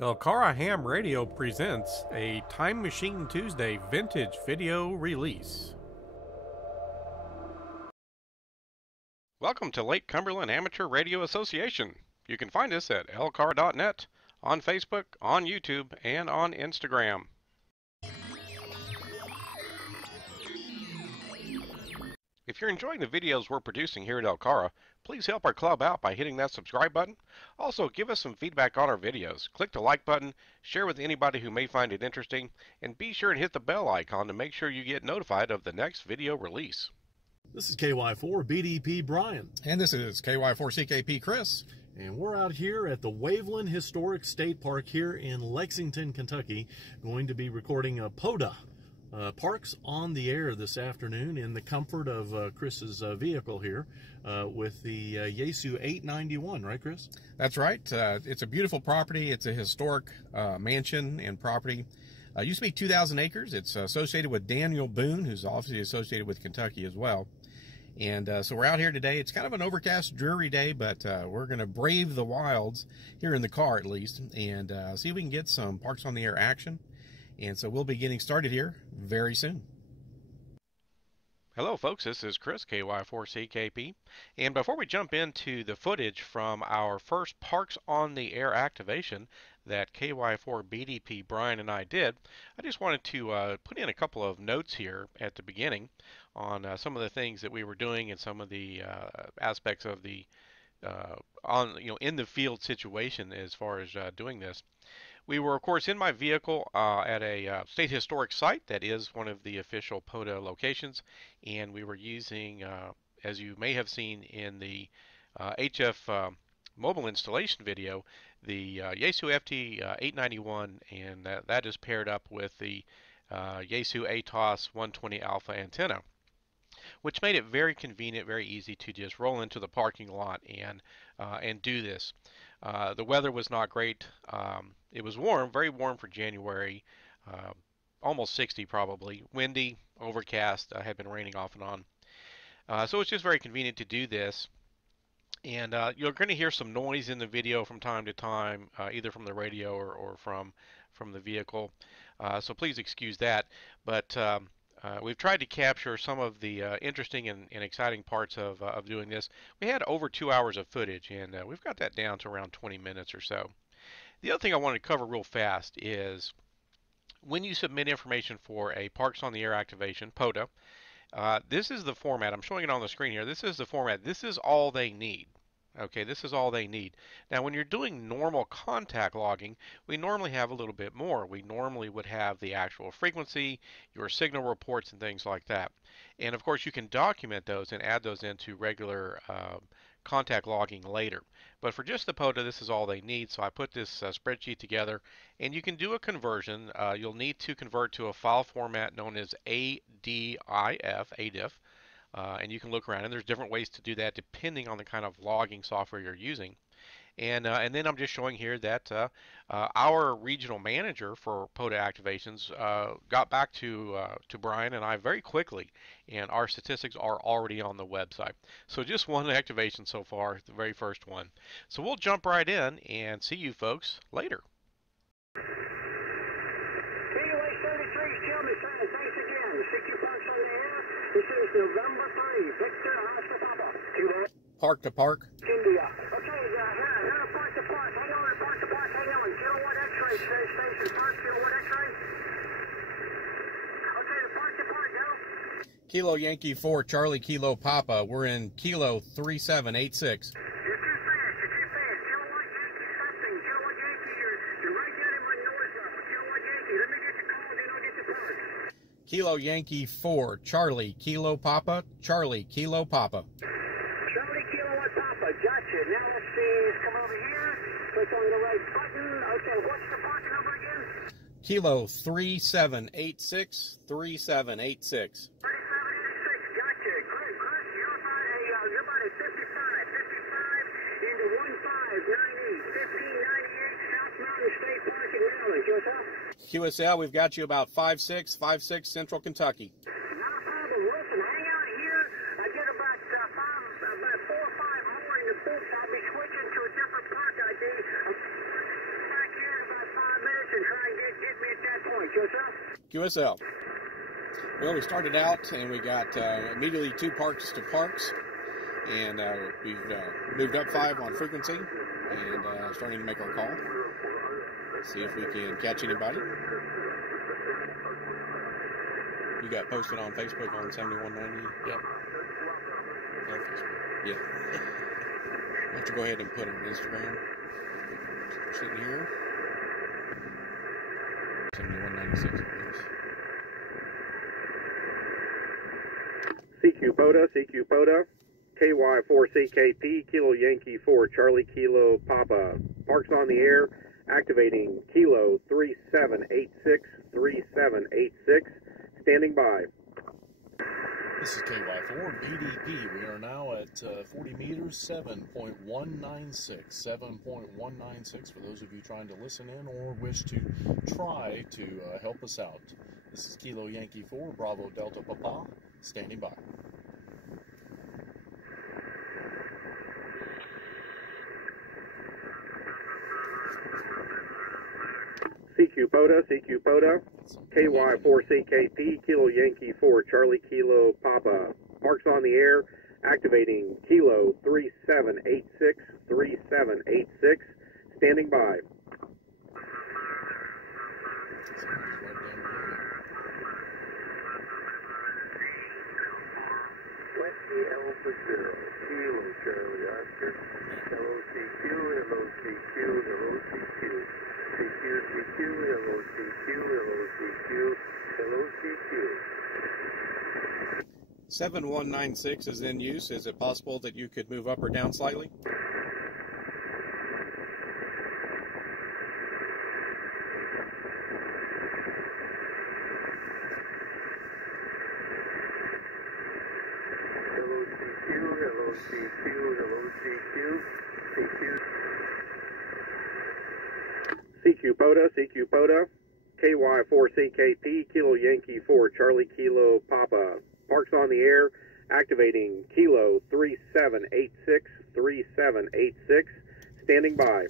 LCARA HAMRadio presents a Time Machine Tuesday vintage video release. Welcome to Lake Cumberland Amateur Radio Association. You can find us at LCARA.net, on Facebook, on YouTube, and on Instagram. If you're enjoying the videos we're producing here at LCARA, please help our club out by hitting that subscribe button. Also, give us some feedback on our videos. Click the like button, share with anybody who may find it interesting, and be sure and hit the bell icon to make sure you get notified of the next video release. This is KY4 BDP Brian. And this is KY4CKP Chris. And we're out here at the Waveland Historic State Park here in Lexington, Kentucky, going to be recording a POTA Parks on the Air this afternoon in the comfort of Chris's vehicle here with the Yaesu 891, right, Chris? That's right. It's a beautiful property. It's a historic mansion and property. Used to be 2,000 acres. It's associated with Daniel Boone, who's obviously associated with Kentucky as well. And so we're out here today. It's kind of an overcast, dreary day, but we're going to brave the wilds here in the car at least and see if we can get some Parks on the Air action. And so we'll be getting started here very soon. Hello folks, this is Chris, KY4CKP. And before we jump into the footage from our first Parks on the Air activation that KY4BDP Brian and I did, I just wanted to put in a couple of notes here at the beginning on some of the things that we were doing and some of the aspects of the in the field situation as far as doing this. We were, of course, in my vehicle at a state historic site that is one of the official POTA locations, and we were using, as you may have seen in the HF mobile installation video, the Yaesu FT 891, and that is paired up with the Yaesu ATOS 120 Alpha antenna, which made it very convenient, very easy to just roll into the parking lot and do this. The weather was not great. It was warm, very warm for January, almost 60 probably. Windy, overcast, had been raining off and on. So it's just very convenient to do this. And you're going to hear some noise in the video from time to time, either from the radio or from the vehicle. So please excuse that. But we've tried to capture some of the interesting and exciting parts of doing this. We had over 2 hours of footage, and we've got that down to around 20 minutes or so. The other thing I want to cover real fast is when you submit information for a Parks on the Air activation, POTA, this is the format. I'm showing it on the screen here. This is the format. This is all they need. Okay, this is all they need. Now, when you're doing normal contact logging, we normally have a little bit more. We normally would have the actual frequency, your signal reports, and things like that. And of course, you can document those and add those into regular contact logging later. But for just the POTA, this is all they need. So I put this spreadsheet together, and you can do a conversion. You'll need to convert to a file format known as ADIF, and you can look around, and there's different ways to do that depending on the kind of logging software you're using. And then I'm just showing here that our regional manager for POTA activations got back to Brian and I very quickly, and our statistics are already on the website. So just one activation so far, the very first one. So we'll jump right in and see you folks later. This is November 3, Victor Oscar Papa. Park to park. India. Okay, now park to park. Hang on, park to park, hang on. Kilowatt X-ray station. Park, kilowatt X-ray. Okay, the park to park, go. Kilo Yankee 4, Charlie Kilo Papa. We're in Kilo 3786. You're too fast. Kilowatt Yankee something. Kilowatt Yankee, you're right down in my noise level. Kilowatt Yankee, let me get the call, then I'll get the park. Kilo Yankee 4, Charlie Kilo Papa, Charlie Kilo Papa. Charlie Kilowatt Papa, gotcha. Now let's see, let's come over here, click on the right button. Okay, what's the park number again? Kilo 3786, 3786. 3786, gotcha. Chris, you're about at 55 into 1590, 1598 South Mountain State Park in Maryland. QSL? QSL, we've got you about 56 Central Kentucky. Not a problem. Listen, hang out here. I get about 4 or 5 more in the booth. I'll be switching to a different park ID. I'm back here in about QSL? QSL. Well, we started out and we got immediately 2 parks to parks, and we've moved up 5 on frequency and starting to make our call. See if we can catch anybody. You got posted on Facebook on 7190? Yep. On Facebook. Yeah. Why don't you go ahead and put it on Instagram? We're sitting here. 7196, I guess. CQ POTA, KY4CKP, Kilo Yankee 4, Charlie Kilo Papa. Parks on the air, activating Kilo 3786, standing by. This is KY4 BDP. We are now at 40 meters, 7.196. 7.196 for those of you trying to listen in or wish to try to help us out. This is Kilo Yankee 4, Bravo Delta Papa, standing by. CQ POTA, KY4CKP, Kilo Yankee 4, Charlie Kilo Papa. Parks on the air, activating Kilo 3786, standing by. Whiskey Alpha Zero, Kilo Charlie Oscar, LOCQ, LOCQ, LOCQ. CQ, CQ, LOCQ, LOCQ, LOCQ. 7196 is in use. Is it possible that you could move up or down slightly? CQ POTA, KY4CKP, Kilo Yankee 4, Charlie Kilo Papa. Parks on the air, activating Kilo 3786, standing by.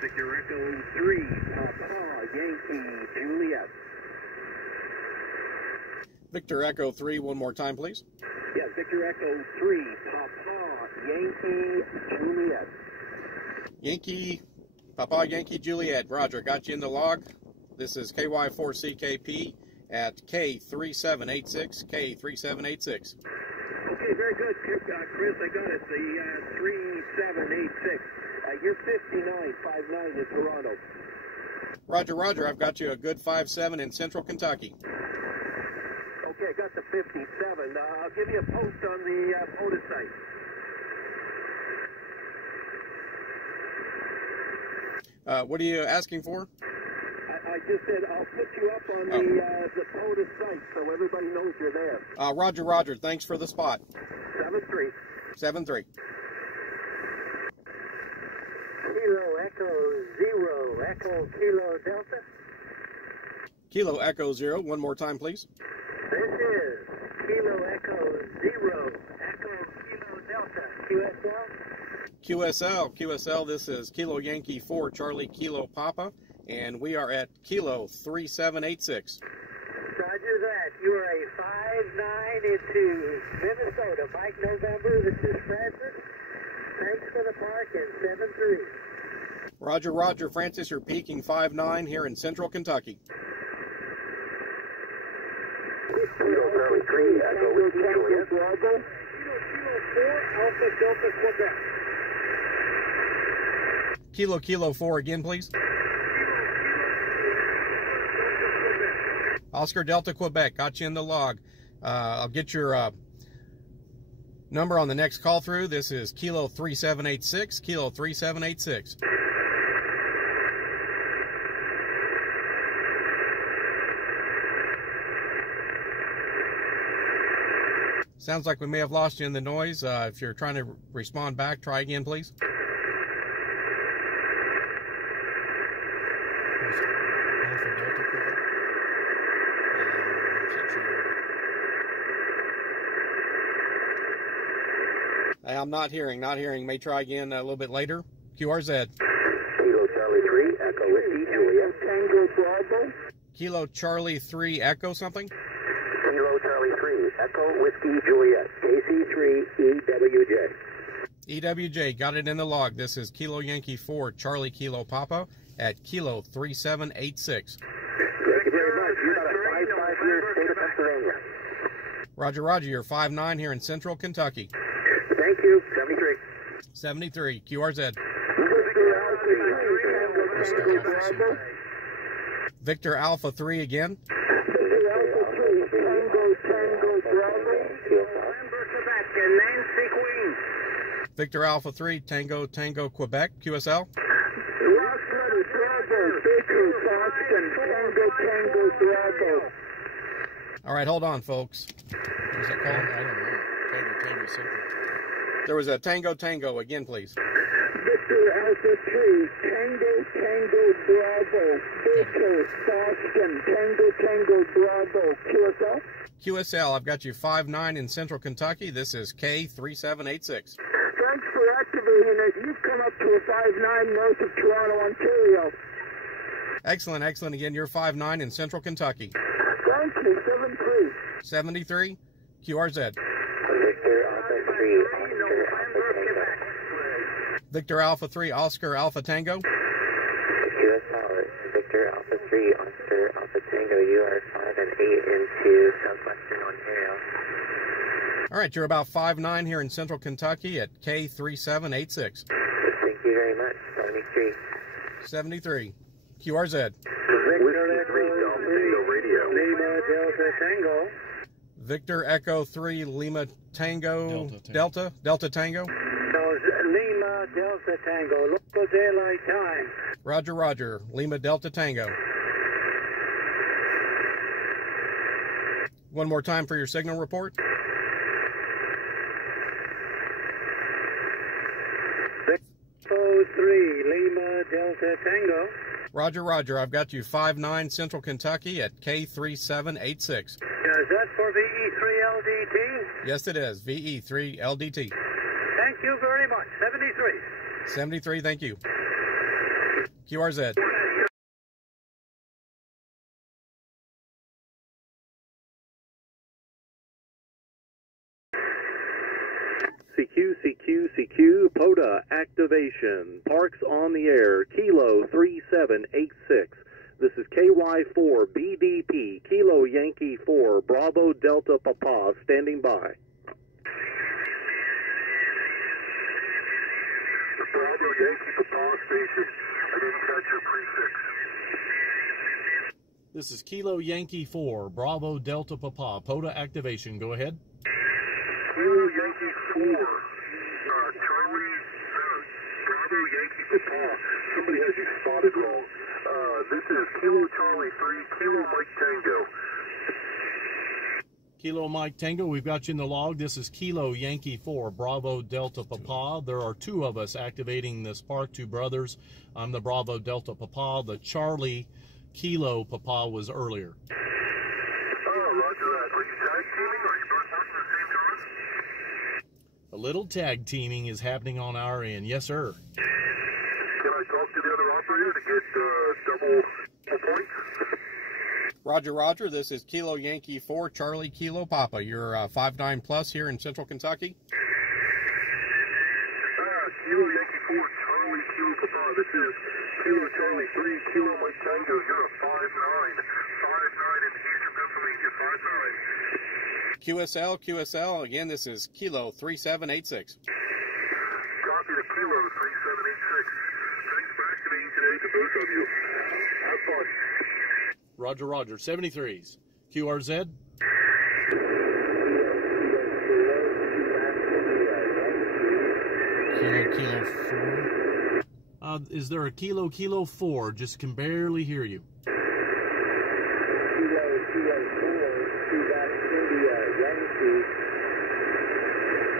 Victor Echo 3, Papa, Yankee, Juliet. Victor Echo 3, one more time, please. Yes, Victor Echo 3, Papa, Yankee, Juliet. Yankee, Papa, Yankee, Juliet. Roger, got you in the log. This is KY4CKP at K3786, K3786. Okay, very good, Chris. I got it. The 3786. You're 5959 in Toronto. Roger, Roger. I've got you a good 57 in Central Kentucky. Okay, I got the 57. I'll give you a post on the POTA site. What are you asking for? I just said I'll put you up on the POTA site so everybody knows you're there. Roger, Roger. Thanks for the spot. 7-3. 7-3. Kilo Echo 0, Echo Kilo Delta. Kilo Echo 0, one more time, please. This is Kilo Echo 0, Echo Kilo Delta. QSL? QSL, this is Kilo Yankee 4, Charlie Kilo Papa, and we are at Kilo 3786. Roger that. You are a 5-9 into Minnesota. Mike November, this is Francis. Thanks for the park and 7-3. Roger, Roger. Francis, you're peaking 5-9 here in Central Kentucky. Kilo Charlie 3, Echo Whiskey Juliet. Kilo 4, Alpha Delta Quebec. Kilo 4 again, please. Oscar Delta Quebec, got you in the log. I'll get your number on the next call through. This is Kilo 3786, Kilo 3786. Sounds like we may have lost you in the noise. If you're trying to respond back, try again, please. I'm not hearing. May try again a little bit later. QRZ. Kilo Charlie 3, Echo Whiskey Juliet. Tango Bravo. Kilo Charlie 3 Echo something? Kilo Charlie 3, Echo Whiskey Juliet, KC3 EWJ. EWJ, got it in the log. This is Kilo Yankee 4 Charlie Kilo Papa at Kilo 3786. Thank you very much. You're about a 5-5 here, state of Pennsylvania. Roger, roger. You're 5'9" here in central Kentucky. Thank you. 73. 73, QRZ. Victor Alpha 3 again. Victor Alpha 3, Tango, Tango, Quebec, QSL. All right, hold on, folks. What was that called? I don't know. Tango, Tango, something. There was a Tango, Tango again, please. Victor Alpha 3, Tango, Tango, Bravo, Victor, Boston, Tango, Tango, Bravo, QSL? QSL, I've got you 5'9" in central Kentucky. This is K3786. Thanks for activating us. You've come up to a 5'9" north of Toronto, Ontario. Excellent, excellent. Again, you're 5'9" in central Kentucky. Thank you. 73. 73, QRZ. Victor Alpha 3, Oscar Alpha Tango. Victor Alpha 3, Oscar Alpha Tango. QSL, Victor Alpha 3, Oscar Alpha Tango. You are 5 and 8 into southwestern Ontario. All right, you're about 5'9" here in central Kentucky at K3786. Thank you very much. 73. 73, QRZ. Victor Echo 3, Lima Delta Tango. Victor Echo 3, Lima Tango, Delta Tango. Lima Delta Tango, local daylight time. Roger, roger. Lima Delta Tango. One more time for your signal report. Echo 3, Lima Delta Tango. Roger, roger. I've got you 5'9" central Kentucky at K3786. Is that for VE3LDT? Yes, it is. VE3LDT. Thank you very much. 73. 73, thank you. QRZ. CQ, POTA Activation. Parks on the air, Kilo 3786. This is KY4 BDP, Kilo Yankee 4, Bravo Delta Papa, standing by. Bravo Yankee Papa Station. I didn't catch your prefix. This is Kilo Yankee 4, Bravo Delta Papa, POTA Activation. Go ahead. Kilo Yankee 4. Charlie, Bravo Yankee Papa. Somebody has you spotted wrong. This is Kilo Charlie 3, Kilo Mike Tango. Kilo Mike Tango, we've got you in the log. This is Kilo Yankee 4, Bravo Delta Papa. There are two of us activating this park, two brothers. I'm the Bravo Delta Papa. The Charlie Kilo Papa was earlier. Oh, roger that. Are you tag teaming? Are you both working at the same time? A little tag teaming is happening on our end. Yes, sir. Can I talk to the other operator to get double points? Roger, roger. This is Kilo Yankee 4, Charlie Kilo Papa. You're 5'9" plus here in central Kentucky. Kilo Yankee 4, Charlie Kilo Papa. This is Kilo Charlie 3, Kilo Mike Tango. You're a 5'9". 5'9" in Eastern Pennsylvania. 5'9". QSL. Again, this is Kilo 3786. Copy to Kilo 3786. Thanks for activating today to both of you. Have fun. Roger, roger. 73s. QRZ. Kilo 4. Is there a Kilo 4? Just can barely hear you.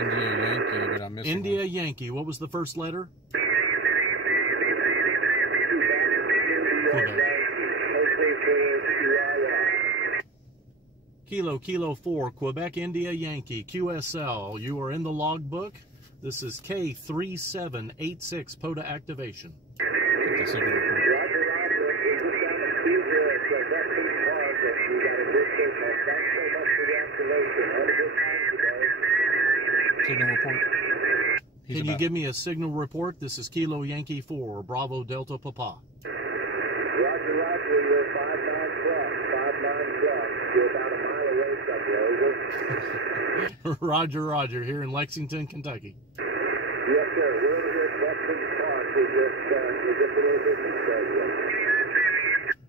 India Yankee, but I'm missing India one. Yankee. What was the first letter? Quebec. Kilo 4, Quebec India Yankee, QSL. You are in the logbook. This is K3786, POTA Activation. Get the signal report. Signal report. Can you give me a signal report? This is Kilo Yankee 4, Bravo Delta Papa. Roger, roger, you're 59 plus. You're about a mile away from you, over. Roger, roger, here in Lexington, Kentucky. Yes, sir. We're over here at Veterans Park. We just a little business there.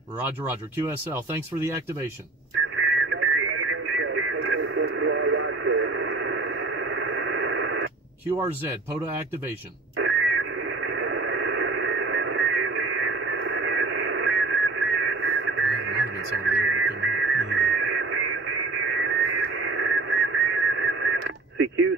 Roger, roger. QSL, thanks for the activation. QRZ, POTA activation. There might have been somebody there that couldn't hear.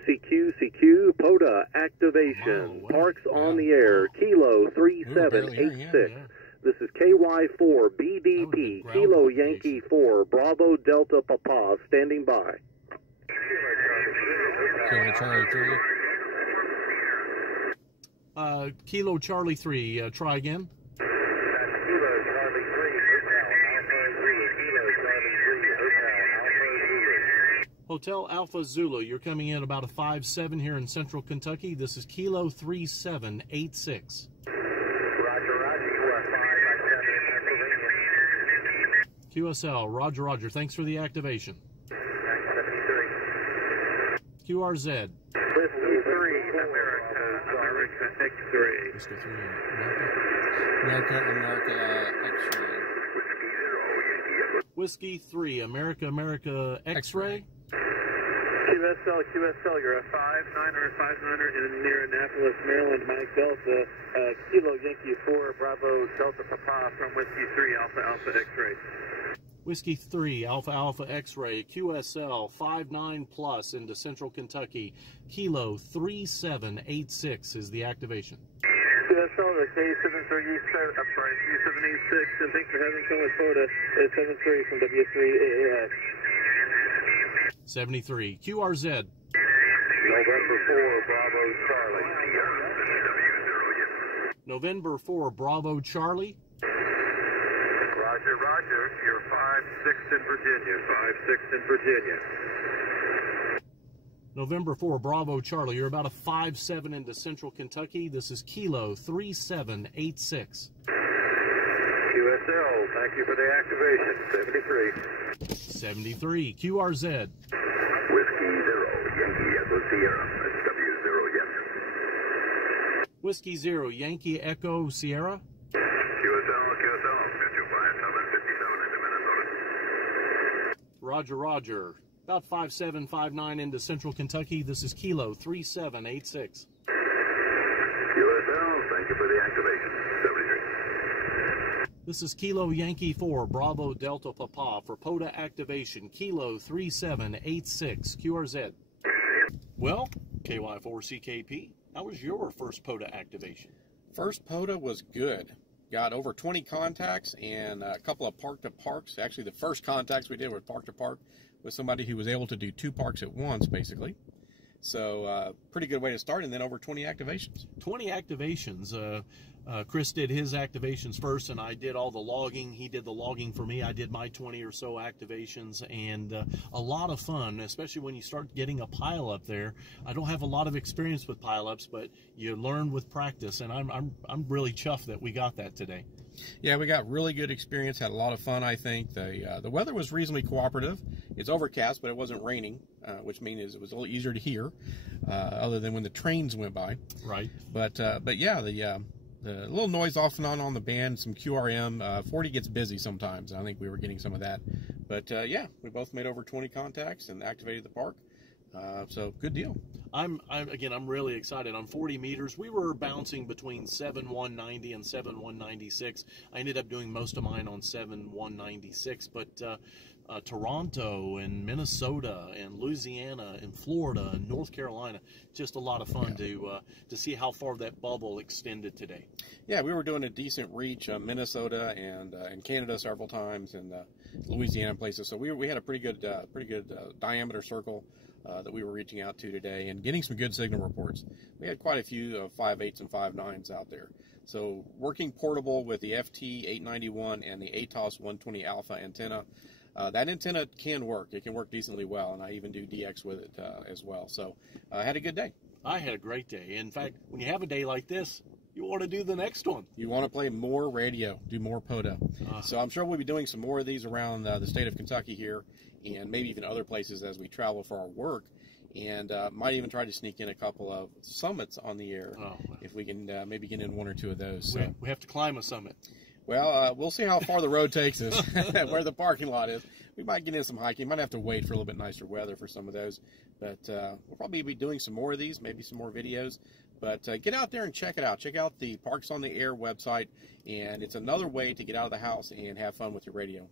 CQ, POTA activation. Oh, wow. Parks on the air. Kilo barely hearing 3786. yeah. This is KY4 BDP. ground Kilo propagation. Yankee 4, Bravo Delta Papa, standing by. Kilo Charlie 3. Kilo Charlie 3, try again. Kilo Charlie 3, Hotel Alpha Zulu. Kilo Charlie 3, Hotel Alpha Zulu. Hotel Alpha Zulu, you're coming in about a 5-7 here in central Kentucky. This is Kilo 3786. Roger, roger. You are 557 in Pennsylvania. QSL, roger, roger. Thanks for the activation. 973. QRZ. Whiskey 3, America X-ray. Whiskey 3, America X-ray. Whiskey 3, America X-ray. QSL, you're a 5900 in near Annapolis, Maryland, Mike Delta, Kilo Yankee 4, Bravo Delta Papa from Whiskey 3, Alpha X-ray. Whiskey 3, Alpha X-ray. QSL 59 plus into central Kentucky. Kilo 3786 is the activation. QSL, the K736, and thanks for having come with POTA, 73 from W3AAS. 73. QRZ. November 4, Bravo Charlie. November 4, Bravo Charlie. Roger, roger. You're 5-6 in Virginia. 5-6 in Virginia. November 4, Bravo Charlie. You're about a 5-7 into central Kentucky. This is Kilo 3786. QSL, thank you for the activation. 73. 73. QRZ. Whiskey 0, Yankee Echo Sierra. That's W0, yes. Whiskey 0, Yankee Echo Sierra. QSL, 5257 into Minnesota. Roger, roger. About 5-7, 5-9 into central Kentucky. This is Kilo 3786. QSL, thank you for the activation. 73. This is Kilo Yankee 4, Bravo Delta Papa for POTA activation. Kilo 3786. QRZ. Well, KY4CKP, how was your first POTA activation? First POTA was good. Got over 20 contacts and a couple of park-to-parks. Actually, the first contacts we did were park-to-park with somebody who was able to do 2 parks at once, basically. So, pretty good way to start, and then over 20 activations. 20 activations. Chris did his activations first, and I did all the logging. He did the logging for me. I did my 20 or so activations, and a lot of fun, especially when you start getting a pile up there. I don't have a lot of experience with pile-ups, but you learn with practice, and I'm really chuffed that we got that today. Yeah, we got really good experience, had a lot of fun, I think. The weather was reasonably cooperative. It's overcast, but it wasn't raining, which means it was a little easier to hear, other than when the trains went by. Right. But yeah, the little noise off and on the band, some QRM. 40 gets busy sometimes, and I think we were getting some of that. But yeah, we both made over 20 contacts and activated the park. So good deal. I'm really excited. On 40 meters, we were bouncing between 7,190 and 7,196. I ended up doing most of mine on 7,196, but Toronto and Minnesota and Louisiana and Florida and North Carolina, just a lot of fun to see how far that bubble extended today. Yeah, we were doing a decent reach, Minnesota and Canada several times, and Louisiana places. So we had a pretty good diameter circle that we were reaching out to today and getting some good signal reports. We had quite a few 5.8s and 5.9s out there. So working portable with the FT891 and the ATOS 120 Alpha antenna. That antenna can work. It can work decently well, and I even do DX with it as well. So I had a good day. I had a great day. In fact, when you have a day like this, you want to do the next one. You want to play more radio, do more POTA. So I'm sure we'll be doing some more of these around the state of Kentucky here, and maybe even other places as we travel for our work. And might even try to sneak in a couple of summits on the air if we can maybe get in one or two of those. So. We have to climb a summit. Well, we'll see how far the road takes us, where the parking lot is. We might get in some hiking. Might have to wait for a little bit nicer weather for some of those. But we'll probably be doing some more of these, maybe some more videos. But get out there and check it out. Check out the Parks on the Air website. And it's another way to get out of the house and have fun with your radio.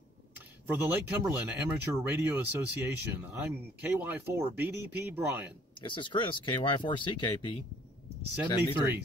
For the Lake Cumberland Amateur Radio Association, I'm KY4 BDP Brian. This is Chris, KY4 CKP 73.